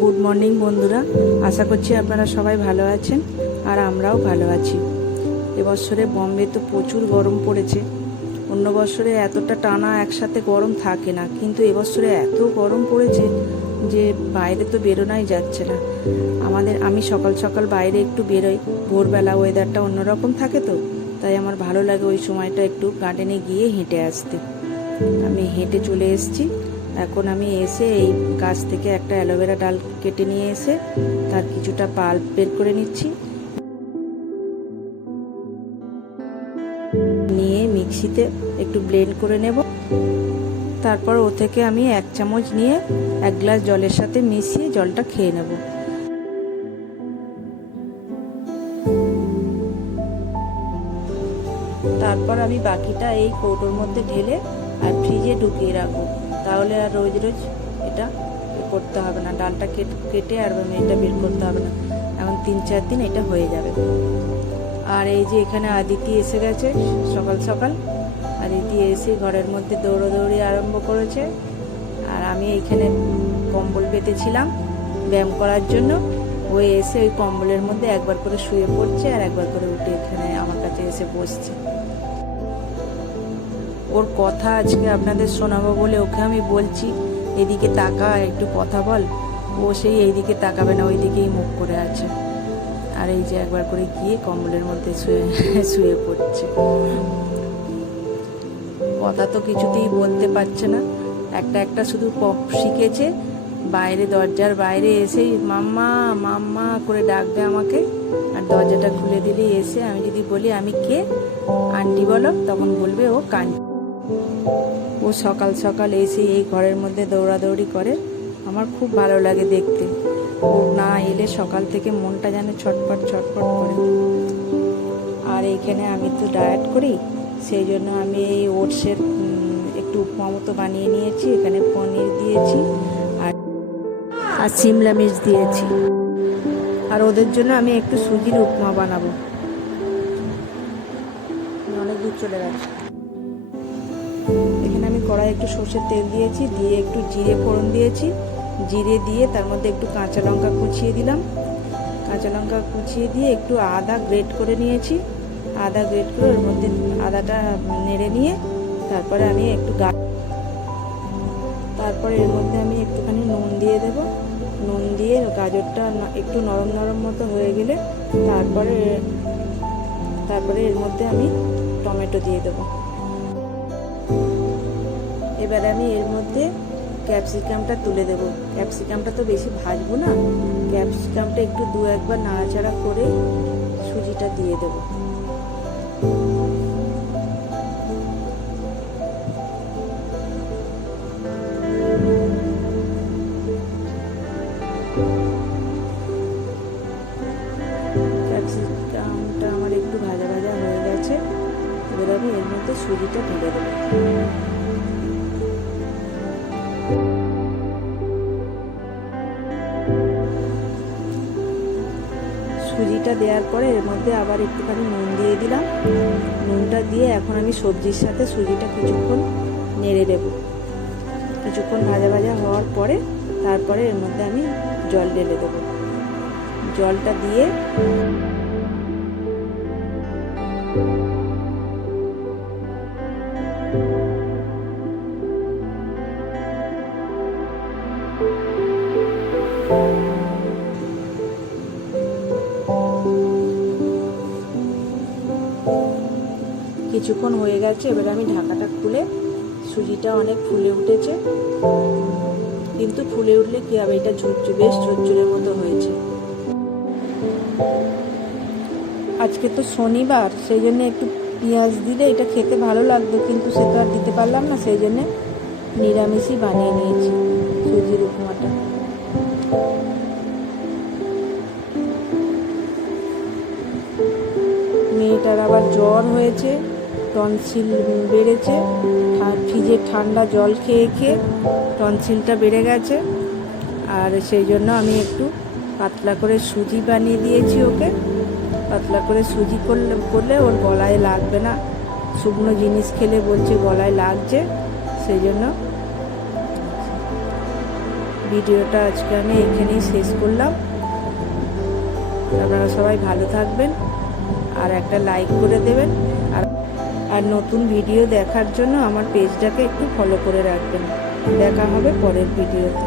Good morning বন্ধুরা, আশা করছি আপনারা সবাই ভালো আছেন আর আমরাও ভালো আছি। এবছরে বম্বে তো প্রচুর গরম পড়েছে। অন্য বছরে এতটা টানা একসাথে গরম থাকে না, কিন্তু এবছরে এত গরম পড়েছে যে বাইরে তো বেরোনাই যাচ্ছে না। আমি সকাল সকাল বাইরে একটু বেরোই, ভোরবেলা ওয়েদারটা অন্যরকম থাকে তো, তাই আমার ভালো লাগে ওই সময়টা একটু গার্ডেনে গিয়ে হেঁটে আসতে। আমি হেঁটে চলে এসেছি। এখন আমি এসে এই গাছ থেকে একটা অ্যালোভেরা ডাল কেটে নিয়ে এসে তার কিছুটা পাল্প বের করে নিচ্ছি, নিয়ে মিক্সিতে একটু ব্লেন্ড করে নেব। তারপর ও থেকে আমি 1 চামচ নিয়ে 1 গ্লাস জলের সাথে মিশিয়ে জলটা খেয়ে নেব। তারপর আমি বাকিটা এই কৌটোর মধ্যে ঢেলে আর ফ্রিজে ঢুকিয়ে রাখবো, তাহলে আর রোজ রোজ এটা করতে হবে না, ডালটা কেটে আর এটা বের করতে হবে না। এখন 3-4 দিন এটা হয়ে যাবে। আর এই যে এখানে আদিতি এসে গেছে সকাল সকাল। আদিতি এসে ঘরের মধ্যে দৌড়াদৌড়ি আরম্ভ করেছে, আর আমি এইখানে কম্বল পেতেছিলাম ব্যায়াম করার জন্য। ও এসে ওই কম্বলের মধ্যে একবার করে শুয়ে পড়ছে আর একবার করে উঠে এখানে আমার কাছে এসে বসছে। ওর কথা আজকে আপনাদের শোনাবো বলে ওকে আমি বলছি এদিকে তাকা, একটু কথা বল। ও সেই এইদিকে তাকাবে না, ওই দিকেই মুখ করে আছে। আর এই যে একবার করে গিয়ে কম্বলের মধ্যে শুয়ে পড়ছে। কথা তো কিছুতেই বলতে পারছে না, একটা শুধু পপ শিখেছে। বাইরে দরজার বাইরে এসেই মাম্মা মাম্মা করে ডাকবে আমাকে, আর দরজাটা খুলে দিলেই এসে আমি যদি বলি আমি কে, আন্টি বলো, তখন বলবে ও কান্টি। ও সকাল সকাল এসে এই ঘরের মধ্যে দৌড়াদৌড়ি করে, আমার খুব ভালো লাগে দেখতে। ও না এলে সকাল থেকে মনটা যেন ছটপট ছটপট করে। আর এইখানে আমি তো ডায়েট করি, সেই জন্য আমি এই ওটসের একটু উপমা মতো বানিয়ে নিয়েছি। এখানে পনির দিয়েছি আর সিমলা মির্চ দিয়েছি। আর ওদের জন্য আমি একটু সুজির উপমা বানাবো। অনেক দূর চলে গেছে। এখানে আমি কড়াই একটু সর্ষের তেল দিয়েছি, দিয়ে একটু জিরে ফোড়ন দিয়েছি। জিরে দিয়ে তার মধ্যে একটু কাঁচা লঙ্কা কুচিয়ে দিলাম। কাঁচা লঙ্কা কুচিয়ে দিয়ে একটু আদা গ্রেট করে নিয়েছি। আদা গ্রেট করে ওর মধ্যে আদাটা নেড়ে নিয়ে তারপরে আমি তারপরে এর মধ্যে আমি একটুখানি নুন দিয়ে দেব। নুন দিয়ে গাজরটা একটু নরম নরম মতো হয়ে গেলে তারপরে এর মধ্যে আমি টমেটো দিয়ে দেব। এবার আমি এর মধ্যে ক্যাপসিকামটা তুলে দেব। ক্যাপসিকামটা তো বেশি ভাজবো না, ক্যাপসিকামটা একটু 2-1 বার নাড়াচাড়া করে সুজিটা দিয়ে দেব। ক্যাপসিকামটা আমার একটু ভাজা ভাজা হয়ে গেছে। এবার আমি এর মধ্যে সুজিটা ঢেলে দেবো। সুজিটা দেওয়ার পরে এর মধ্যে আবার একটুখানি নুন দিয়ে দিলাম। নুনটা দিয়ে এখন আমি সবজির সাথে সুজিটা কিছুক্ষণ নেড়ে দেব। কিছুক্ষণ ভাজা ভাজা হওয়ার পরে তারপরে এর মধ্যে আমি জল ঢেলে দেবো। জলটা দিয়ে কিছুক্ষণ হয়ে গেছে। এবার আমি ঢাকাটা খুলে, সুজিটা অনেক ফুলে উঠেছে, কিন্তু ফুলে উঠলে কি হবে, এটা বেশ ঝুরঝুরের মতো হয়েছে। আজকে তো শনিবার, সেই জন্য একটু পেঁয়াজ দিলে এটা খেতে ভালো লাগতো, কিন্তু সেটা আর দিতে পারলাম না, সেই জন্য নিরামিষই বানিয়ে নিয়েছি সুজির উপমাটা। মেয়েটার আবার জ্বর হয়েছে, টনসিল বেড়েছে, ফ্রিজে ঠান্ডা জল খেয়ে খেয়ে টনসিলটা বেড়ে গেছে। আর সেই জন্য আমি একটু পাতলা করে সুজি বানিয়ে দিয়েছি ওকে। পাতলা করে সুজি করলে ওর গলায় লাগবে না, শুকনো জিনিস খেলে বলছে গলায় লাগছে, সেই জন্য ভিডিওটা আজকে আমি এখানেই শেষ করলাম। আপনারা সবাই ভালো থাকবেন আর একটা লাইক করে দেবেন, আর নতুন ভিডিও দেখার জন্য আমার পেজটাকে একটু ফলো করে রাখবেন। দেখা হবে পরের ভিডিওতে।